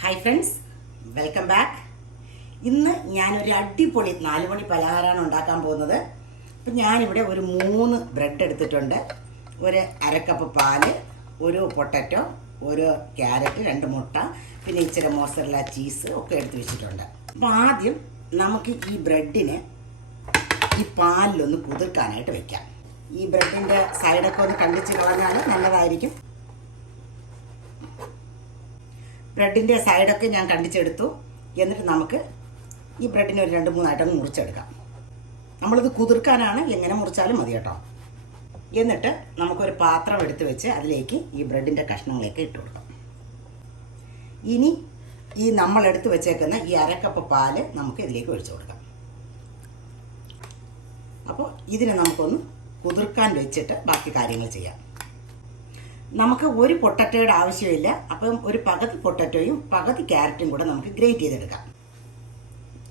Hi friends welcome back ഇന്ന് ഞാനൊരു അടിപൊളി നാലുമണി പലഹാരമാണ് ഉണ്ടാക്കാൻ പോകുന്നത്. അപ്പം ഞാനിവിടെ ഒരു മൂന്ന് ബ്രെഡ് എടുത്തിട്ടുണ്ട്. ഒരു അരക്കപ്പ് പാൽ ഒരു പൊട്ടറ്റോ ഒരു ക്യാരറ്റ് രണ്ട് മുട്ട പിന്നെ ഇച്ചിരി മോസറല്ല ചീസ് ഒക്കെ എടുത്ത് വെച്ചിട്ടുണ്ട്. അപ്പോൾ ആദ്യം നമുക്ക് ഈ ബ്രെഡിന് ഈ പാലിലൊന്ന് കുതിർക്കാനായിട്ട് വെക്കാം. ഈ ബ്രെഡിന്റെ സൈഡൊക്കെ ഒന്ന് കണ്ടിച്ച് കളഞ്ഞാൽ നല്ലതായിരിക്കും. ബ്രെഡിന്റെ സൈഡൊക്കെ ഞാൻ കണ്ടിച്ചെടുത്തു. എന്നിട്ട് നമുക്ക് ഈ ബ്രെഡിനെ ഒരു രണ്ട് മൂന്നായിട്ടങ്ങ് മുറിച്ചെടുക്കാം. നമ്മളിത് കുതിർക്കാനാണ് എങ്ങനെ മുറിച്ചാലും മതി കേട്ടോ. എന്നിട്ട് നമുക്കൊരു പാത്രം എടുത്ത് വെച്ച് അതിലേക്ക് ഈ ബ്രെഡിന്റെ കഷ്ണങ്ങളൊക്കെ ഇട്ട് കൊടുക്കാം. ഇനി ഈ നമ്മൾ എടുത്ത് വെച്ചേക്കുന്ന ഈ അരക്കപ്പ് പാൽ നമുക്ക് ഇതിലേക്ക് ഒഴിച്ചു കൊടുക്കാം. അപ്പോൾ ഇതിനെ നമുക്കൊന്ന് കുതിർക്കാൻ വെച്ചിട്ട് ബാക്കി കാര്യങ്ങൾ ചെയ്യാം. നമുക്ക് ഒരു പൊട്ടറ്റോയുടെ ആവശ്യമില്ല. അപ്പം ഒരു പകുതി പൊട്ടറ്റോയും പകുതി ക്യാരറ്റും കൂടെ നമുക്ക് ഗ്രേറ്റ് ചെയ്തെടുക്കാം.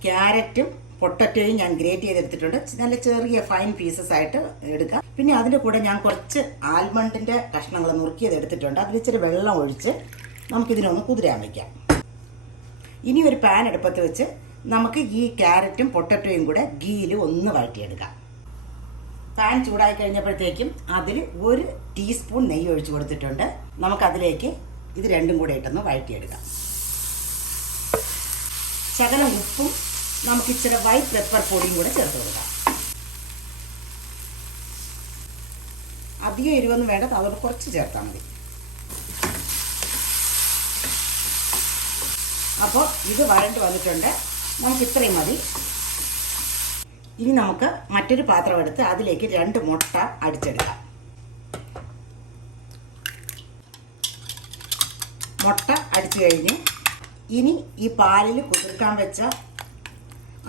ക്യാരറ്റും പൊട്ടറ്റോയും ഞാൻ ഗ്രേറ്റ് ചെയ്തെടുത്തിട്ടുണ്ട്. നല്ല ചെറിയ ഫൈൻ പീസസ് ആയിട്ട് എടുക്കാം. പിന്നെ അതിന്റെ കൂടെ ഞാൻ കുറച്ച് ആൽമണ്ടിന്റെ കഷ്ണങ്ങൾ നുറുക്കിയത് എടുത്തിട്ടുണ്ട്. അതിൽ ഇച്ചിരി വെള്ളം ഒഴിച്ച് നമുക്കിതിനൊന്ന് കുതിരാൻ വയ്ക്കാം ഇനി ഒരു പാൻ അടുപ്പത്ത് വെച്ച് നമുക്ക് ഈ ക്യാരറ്റും പൊട്ടറ്റോയും കൂടെ ഗീയിൽ ഒന്ന് വഴറ്റിയെടുക്കാം. പാൻ ചൂടായി കഴിഞ്ഞപ്പോഴത്തേക്കും അതിൽ ഒരു ടീസ്പൂൺ നെയ്യ് ഒഴിച്ചു കൊടുത്തിട്ടുണ്ട്. നമുക്കതിലേക്ക് ഇത് രണ്ടും കൂടെ ഇട്ടൊന്ന് വഴറ്റിയെടുക്കാം. ശകലം ഉപ്പും നമുക്ക് ഇച്ചിരി വൈറ്റ് പെപ്പർ പൊടിയും കൂടെ ചേർത്ത് കൊടുക്കാം. അധികം എരിവൊന്നും വേണ്ട അതുകൊണ്ട് കുറച്ച് ചേർത്താൽ മതി. അപ്പോൾ ഇത് വഴണ്ട് വന്നിട്ടുണ്ട്. നമുക്ക് ഇത്രയും മതി. ഇനി നമുക്ക് മറ്റൊരു പാത്രം എടുത്ത് അതിലേക്ക് രണ്ട് മുട്ട അടിച്ചെടുക്കാം. മുട്ട അടിച്ചു കഴിഞ്ഞ് ഇനി ഈ പാലിൽ കുതിർക്കാൻ വെച്ച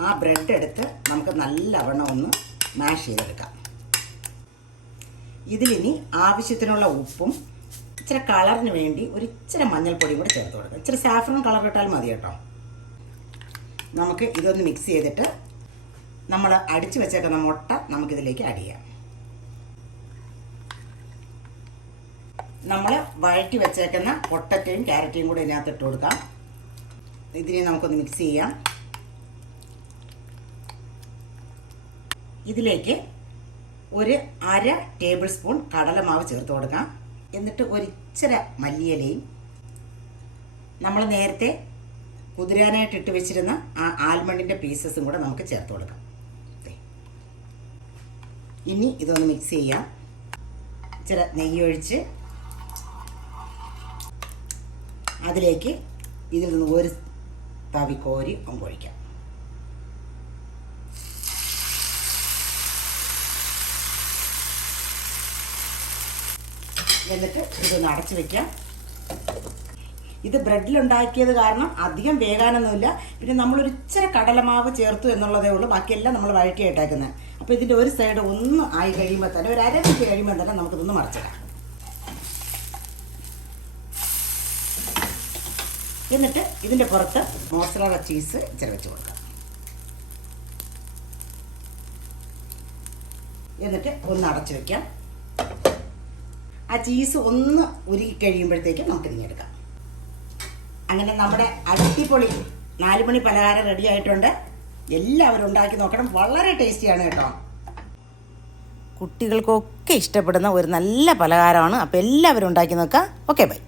ആ ബ്രെഡ് എടുത്ത് നമുക്ക് നല്ലവണ്ണം ഒന്ന് മാഷ് ചെയ്തെടുക്കാം. ഇതിലിനി ആവശ്യത്തിനുള്ള ഉപ്പും ഇച്ചിരി കളറിന് വേണ്ടി ഒരു ഇച്ചിരി മഞ്ഞൾപ്പൊടിയും കൂടി ചേർത്ത് കൊടുക്കാം. ഇച്ചിരി സാഫ്രൺ കളർ ഇട്ടാൽ മതി കേട്ടോ. നമുക്ക് ഇതൊന്ന് മിക്സ് ചെയ്തിട്ട് നമ്മൾ അടിച്ചു വെച്ചേക്കുന്ന മുട്ട നമുക്കിതിലേക്ക് ആഡ് ചെയ്യാം. നമ്മൾ വഴറ്റി വെച്ചേക്കുന്ന പൊട്ടറ്റയും ക്യാരറ്റയും കൂടെ ഇതിനകത്ത് ഇട്ട് കൊടുക്കാം. ഇതിനെ നമുക്കൊന്ന് മിക്സ് ചെയ്യാം. ഇതിലേക്ക് ഒരു അര ടേബിൾ സ്പൂൺ കടലമാവ് ചേർത്ത് കൊടുക്കാം. എന്നിട്ട് ഒരിച്ചിര മല്ലിയിലയും നമ്മൾ നേരത്തെ കുതിരാനായിട്ട് ഇട്ട് വെച്ചിരുന്ന ആ ആൽമണ്ടിന്റെ പീസസും കൂടെ നമുക്ക് ചേർത്ത് കൊടുക്കാം. ഇനി ഇതൊന്ന് മിക്സ് ചെയ്യാം. ഇച്ചിരി നെയ്യ് ഒഴിച്ച് അതിലേക്ക് ഇതിൽ നിന്ന് ഒരു തവി കോരി ഒമ്പൊഴിക്കാം എന്നിട്ട് ഇതൊന്ന് അടച്ചു വെക്കാം. ഇത് ബ്രെഡിലുണ്ടാക്കിയത് കാരണം അധികം വേകാനൊന്നുമില്ല. പിന്നെ നമ്മളൊരു ഇച്ചിരി കടലമാവ് ചേർത്തു എന്നുള്ളതേ ഉള്ളൂ. ബാക്കിയെല്ലാം നമ്മൾ വഴറ്റിയിട്ടേക്കുന്നത്. അപ്പോൾ ഇതിന്റെ ഒരു സൈഡ് ഒന്ന് ആയി കഴിയുമ്പോൾ തന്നെ ഒരു അര മിനിറ്റ് കഴിയുമ്പോൾ തന്നെ നമുക്കിതൊന്ന് മറച്ചിടാം. എന്നിട്ട് ഇതിന്റെ പുറത്ത് മോസറോള ചീസ് ഇച്ചിരി വെച്ച് കൊടുക്കാം. എന്നിട്ട് ഒന്ന് അടച്ചു വെക്കാം. ആ ചീസ് ഒന്ന് ഉരുകി കഴിയുമ്പോഴത്തേക്കും നമുക്ക് തിരിഞ്ഞെടുക്കാം അങ്ങനെ നമ്മുടെ അടിപൊളി നാലുമണി പലഹാരം റെഡി ആയിട്ടുണ്ട്. എല്ലാവരും ഉണ്ടാക്കി നോക്കണം. വളരെ ടേസ്റ്റിയാണ് കേട്ടോ. കുട്ടികൾക്കൊക്കെ ഇഷ്ടപ്പെടുന്ന ഒരു നല്ല പലഹാരമാണ്. അപ്പോൾ എല്ലാവരും ഉണ്ടാക്കി നോക്കാം. Okay bye